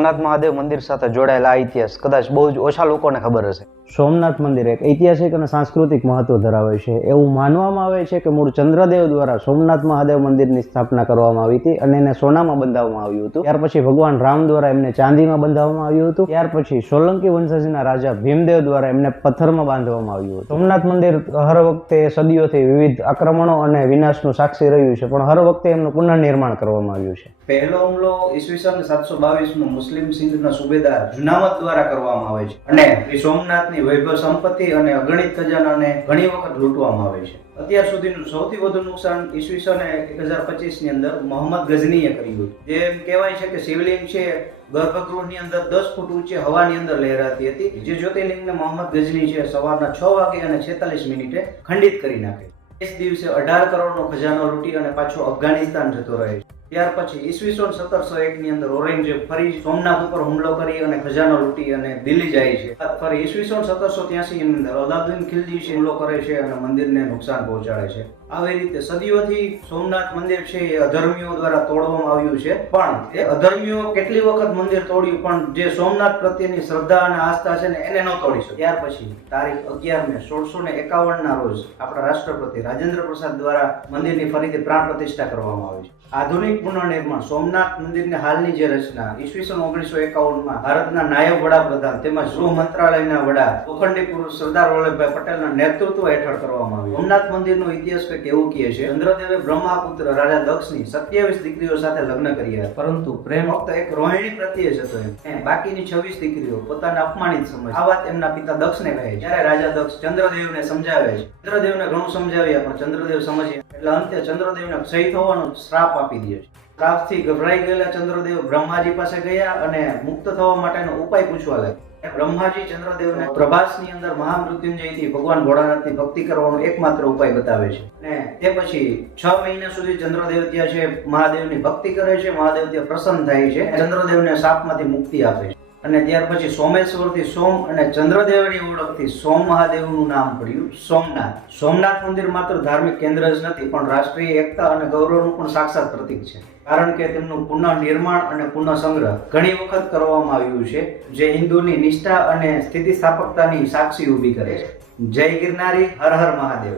સોમનાથ મહાદેવ મંદિર સાથે જોડાયેલા આ ઇતિહાસ કદાચ બહુ જ ઓછા લોકોને ખબર હશે. સોમનાથ મંદિર એક ઐતિહાસિક અને સાંસ્કૃતિક મહત્વ ધરાવે છે. એવું માનવામાં આવે છે કે મૂળ ચંદ્રદેવ દ્વારા સોમનાથ મહાદેવ મંદિરની સ્થાપના કરવામાં આવી હતી અને એને સોનામાં બંધાવવામાં આવ્યું હતું. ત્યાર પછી ભગવાન રામ દ્વારા એમને ચાંદીમાં બંધાવવામાં આવ્યું હતું. ત્યાર પછી સોલંકી વંશજના રાજા ભીમદેવ દ્વારા એમને પથ્થરમાં બાંધવામાં આવ્યું હતું. સોમનાથ મંદિર હર વખતે સદીઓથી વિવિધ આક્રમણો અને વિનાશનું સાક્ષી રહ્યું છે, પણ હર વખતે એમનું પુનઃનિર્માણ કરવામાં આવ્યું છે. પહેલો હુમલો ઈસવીસન 722 મુસ્લિમ સિંધના સુબેદાર જુનામત દ્વારા કરવામાં આવે છે અને સોમનાથની વૈભવ સંપત્તિ અને અગણિત ખજાનાને ઘણી વખત લૂંટવામાં આવે છે. અત્યાર સુધીનું સૌથી વધુ નુકસાન ઈસવીસન 1025 ની અંદર મોહમ્મદ ગઝનીએ કર્યું. જેમ કહેવાય છે કે શિવલિંગ છે ગર્ભગૃહની અંદર 10 ફૂટ ઊંચે હવાની અંદર લહેરાતી હતી. જે જ્યોતિર્લિંગને મોહમ્મદ ગઝની છે સવારના 6 વાગે અને 46 મિનિટે ખંડિત કરી નાખે. ਇਸ દિવસે 18 કરોડનો ખજાનો લૂંટી અને પાછો અફઘાનિસ્તાન જતો રહે છે. ત્યાર પછી ઈસવીસન 1701 ની અંદર ઔરંગઝેબ ફરી સોમનાથ ઉપર હુમલો કરી અને ખજાનો લૂંટી અને દિલ્હી જાય છે. ફરી ઈસવીસન 1783 ની અંદર અલાઉદ્દીન ખિલજી હુમલો કરે છે અને મંદિરને નુકસાન પહોંચાડે છે. આવી રીતે સદીઓથી સોમનાથ મંદિર છે એ અધર્મીઓ દ્વારા તોડવામાં આવ્યું છે. પણ એ અધર્મીઓ કેટલી વખત મંદિર તોડ્યું, પણ જે સોમનાથ પ્રત્યેની શ્રદ્ધા અને આસ્થા છે ને એને ન તોડી શકે. ત્યાર પછી તારીખ 11 મે 1651 ના રોજ આપણા રાષ્ટ્રપતિ રાજેન્દ્ર પ્રસાદ દ્વારા મંદિરની ફરીથી પ્રાણ પ્રતિષ્ઠા કરવામાં આવી છે. આધુનિક પુનઃનિર્માણ સોમનાથ મંદિરની હાલની જે રચના ઈસવીસન 1951 માં ભારતના નાયબ વડાપ્રધાન તેમજ ગૃહ મંત્રાલયના વડા લોખંડી પુરુષ સરદાર વલ્લભભાઈ પટેલના નેતૃત્વ હેઠળ કરવામાં આવી. સોમનાથ મંદિરનો ઇતિહાસ કંઈક એવું કહે છે, ચંદ્રદેવે બ્રહ્માપુત્ર રાજા દક્ષની 27 દીકરીઓ સાથે લગ્ન કર્યા, પરંતુ પ્રેમ ફક્ત એક રોહિણી પ્રત્યે જ હતો. બાકીની 26 દીકરીઓ પોતાને અપમાનિત સમજે. આ વાત એમના પિતા દક્ષને કહે છે. ત્યારે રાજા દક્ષ ચંદ્રદેવને સમજાવે છે. ચંદ્રદેવને ઘણું સમજાવ્યા પણ ચંદ્રદેવ સમજે એટલે અંતે ચંદ્રદેવને ક્ષય થવાનો શ્રાપ આપી દે છે. શ્રાપથી ગભરાઈ ગયેલા ચંદ્રદેવ બ્રહ્માજી પાસે ગયા અને મુક્ત થવા માટેનો ઉપાય પૂછવા લાગ્યા. બ્રહ્માજી ચંદ્રદેવને પ્રભાસની અંદર મહામૃત્યુંજયથી ભગવાન ભોળાનાથની ભક્તિ કરવાનો એકમાત્ર ઉપાય બતાવે છે. અને તે પછી 6 મહિના સુધી ચંદ્રદેવ ત્યાં છે મહાદેવની ભક્તિ કરે છે. મહાદેવ ત્યાં પ્રસન્ન થાય છે, ચંદ્રદેવને શાપમાંથી મુક્તિ આપે છે. અને ત્યાર પછી સોમેશ્વરથી સોમ અને ચંદ્રદેવની ઓળખથી સોમ મહાદેવનું નામ પડ્યું સોમનાથ. સોમનાથ મંદિર માત્ર ધાર્મિક કેન્દ્ર જ નથી, પણ રાષ્ટ્રીય એકતા અને ગૌરવનું પણ સાક્ષાત પ્રતીક છે. કારણ કે તેમનું પુનઃનિર્માણ અને પુનઃસંગ્રહ ઘણી વખત કરવામાં આવ્યું છે, જે હિન્દુની નિષ્ઠા અને સ્થિતિસ્થાપકતાની સાક્ષી ઊભી કરે છે. જય ગિરનારી, હર હર મહાદેવ.